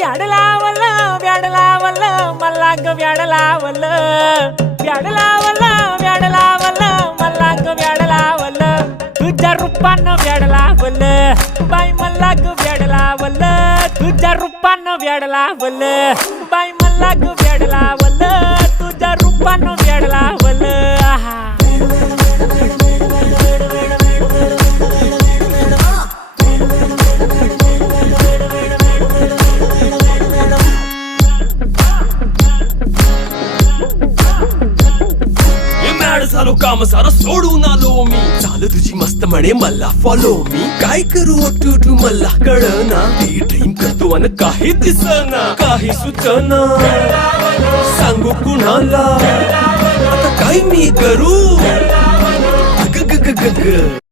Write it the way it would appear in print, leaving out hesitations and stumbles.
व्याड लावलं व्याड लावलं मला ग व्याड लावलं व्याड लावलं व्याड लावलं मला ग व्याड लावलं तुझ्या रूपानं व्याड लावलं बाई मला ग व्याड लावलं तुझ्या रूपानं व्याड लावलं बाई मला ग व्याड लावलं तुझ्या रूपानं व्याड लावलं आहा झालो काम सारं सोडून आलो मी चाल तुझी मस्त म्हणे मला फॉलो मी काय करू टू मला कळना ती ड्रीम करतो आणि काही दिसना काही सुचना सांगू कुणाला आता काय मी करू ग ग ग ग ग